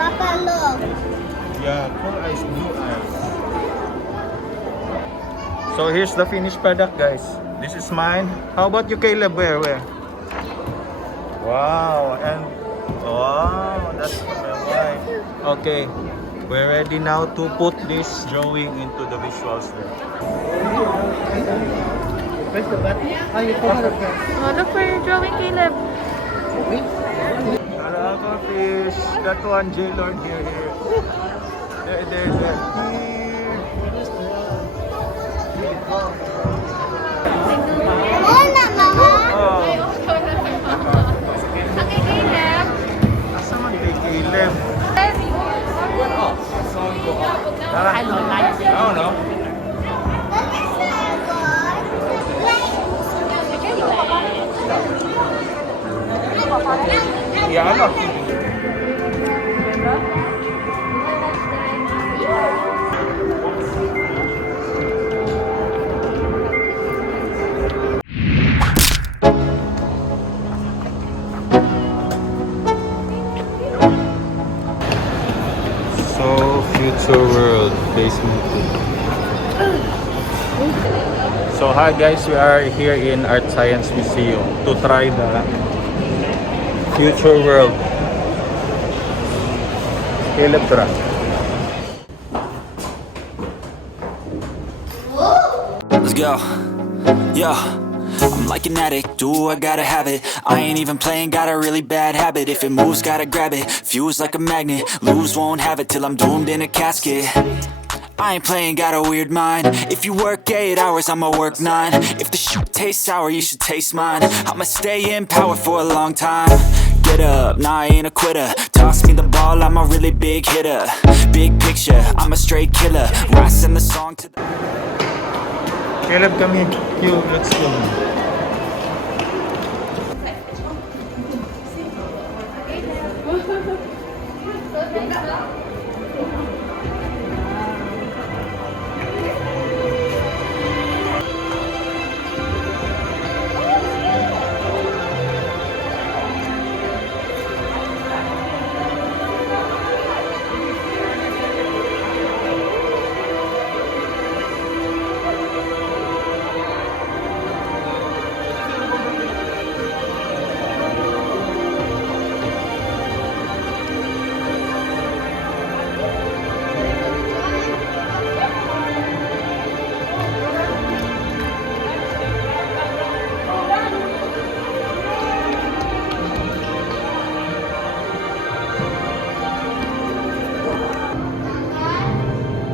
Buffalo. Yeah, cool eyes, blue eyes. So here's the finished product, guys. This is mine. How about you, Caleb? Where? Wow, and wow, that's my wife. Okay, we're ready now to put this drawing into the visuals there. Press the button. Oh, you put the press. Oh, look for your drawing, Caleb. Alaga fish. That one, J-Lord, here. There's that. Hola, Mama. Oh, Okay, Caleb. nasa man kay Caleb? Tara. I don't know. Yeah, ano? So, future world basement. So, hi guys, we are here in ArtScience Museum to try the future world. Caleb, tara. Let's go. Yo, I'm like an addict, do I gotta have it. I ain't even playing, got a really bad habit. If it moves, gotta grab it, fuse like a magnet. Lose, won't have it till I'm doomed in a casket. I ain't playing, got a weird mind. If you work 8 hours, I'ma work 9. If the shit tastes sour, you should taste mine. I'ma stay in power for a long time. Get up, nah, I ain't a quitter. Toss me the ball, I'm a really big hitter. Big picture, I'm a straight killer. Rising the song to the... Caleb, come here. You, let's go.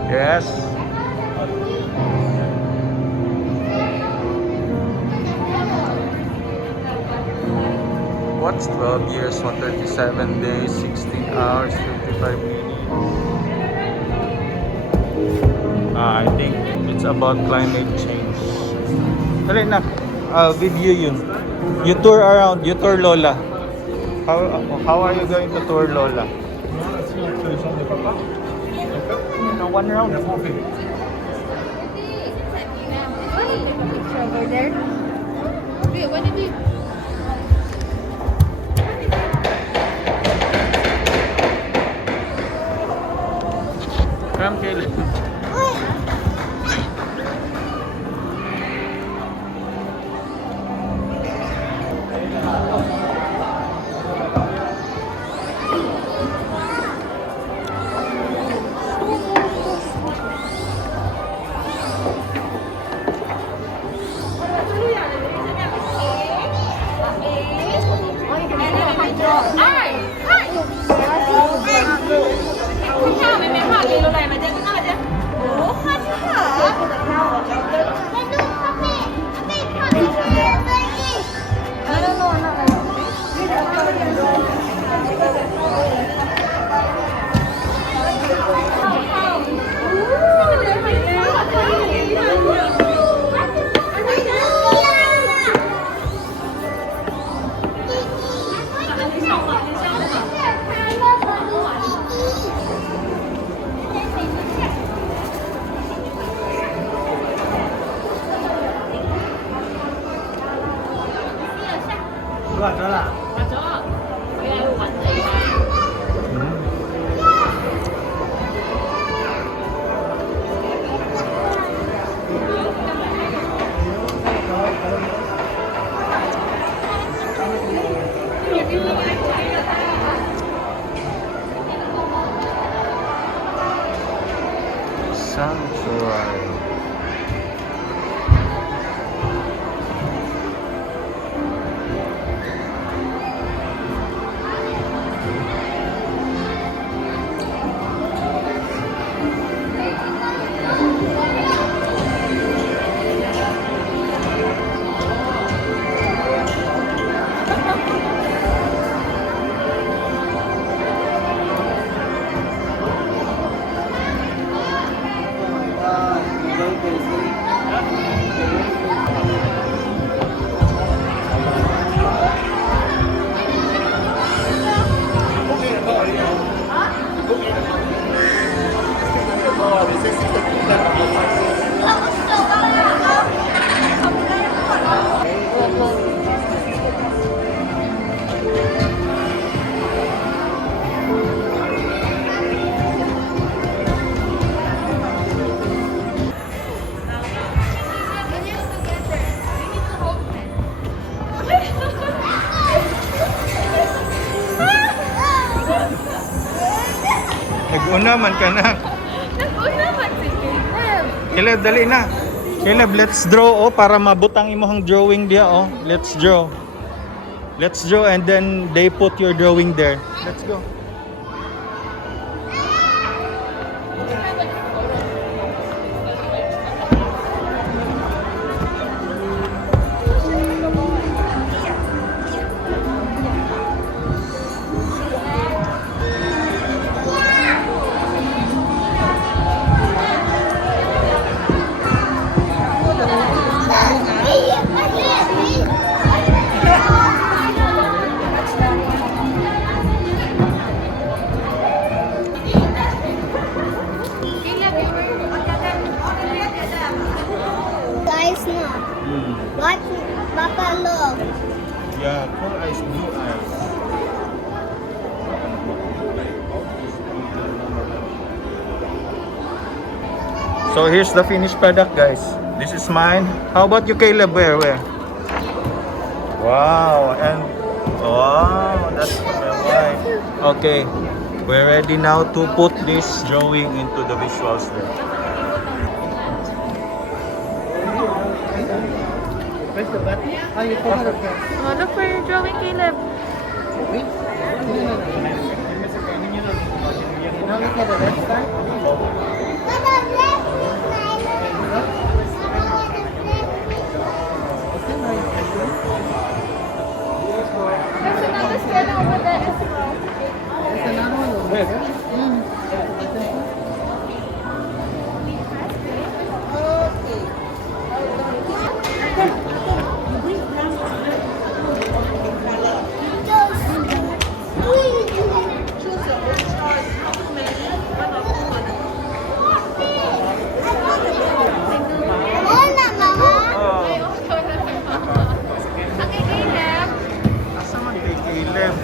Yes. What's 12 years, 137 days, 16 hours, 55 minutes? I think it's about climate change. Dali na, I'll video yun. You tour around, you tour Lola. How are you going to tour Lola? No, one round. Take a picture over there. Wait, what did you... Come, Caleb. Sanctuary. Nag-una man ka na. Nag-una man si Caleb. Caleb, dali na. Caleb, let's draw para mabutang imong drawing dia Let's draw. Let's draw and then they put your drawing there. Let's go. Guys, no. What? Papa, look. Yeah, four eyes, blue eyes. So here's the finished product, guys. This is mine. How about you, Caleb? Where? Wow, and wow, that's for my wife. Okay, we're ready now to put this drawing into the visuals there. Press the button. You photograph. Oh, look for your drawing, Caleb. Okay? Now look at the left side. There's another scanner over there as well. There's another one over there. Hola, Mama. Okay, Caleb. Asa man kay Caleb?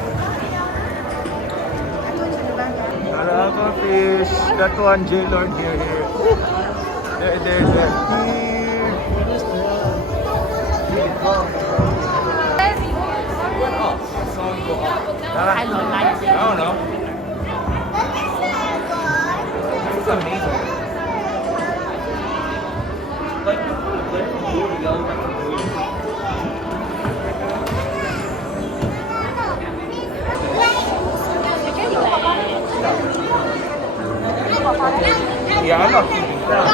Alaga fish. That one, J-Lord, here. There. Here. I don't know. This is amazing. Yeah, I'm not keeping that.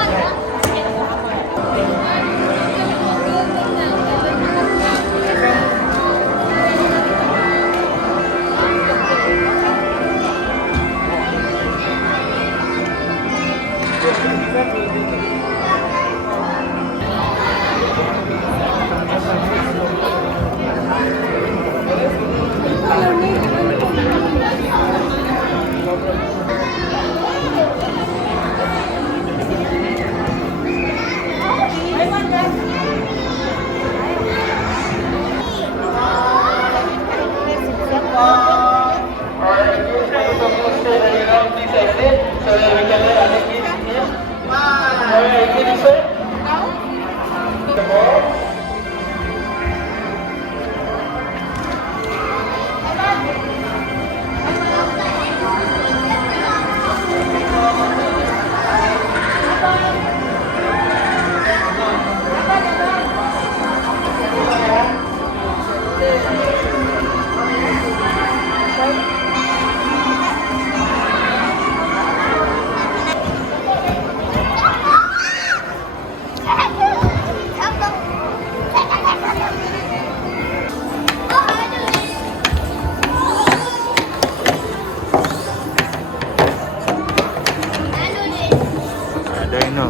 No.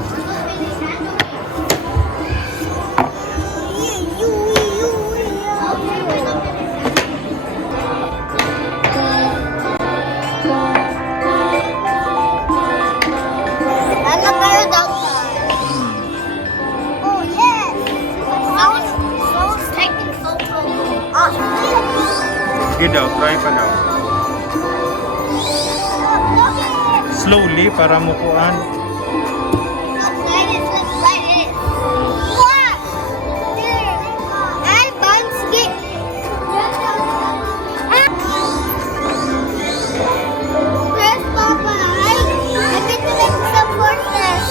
Ano kayo outside? Oh yes! Someone's taking photos. Sige daw, try pa daw. Slowly para mukuan. Look like this. What? And buns get. Press Papa. I bet to make some fortress.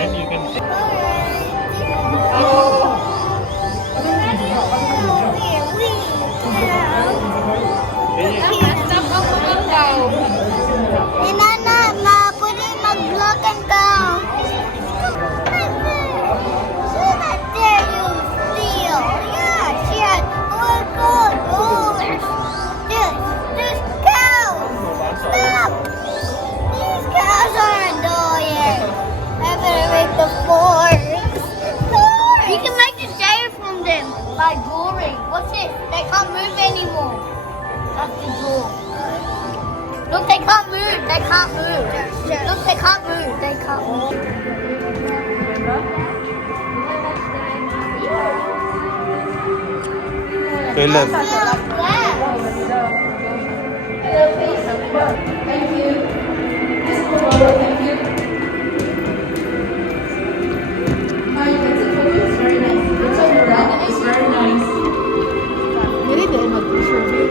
And you can see. Stop ako lang daw. Inana, pwede mag-vlog and go. She's not there, you steal. Yeah, she had four good. Oh, there's cows. Stop. These cows are annoying. I better make the forks. You can make the chair from them by drawing. What's this? They can't move anymore. That's the draw. Look, they can't move. They can't move. Look, they can't move. They can't move. Caleb. Dili din mag-survey.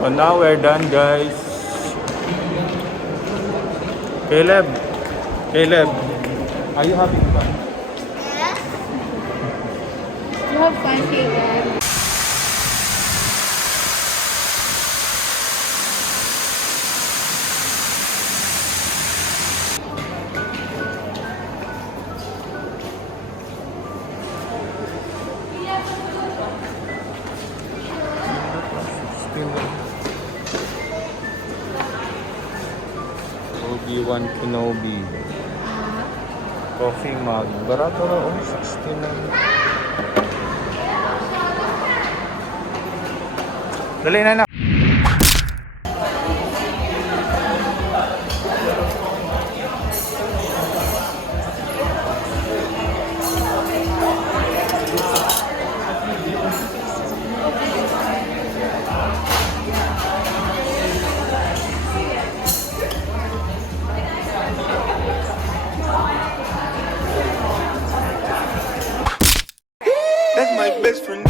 So now we're done, guys. Caleb, are you having fun? You have fun, Caleb. Obi-Wan Kenobi. Coffee mug. Barato na, 16 na. Dali na. That's my best friend.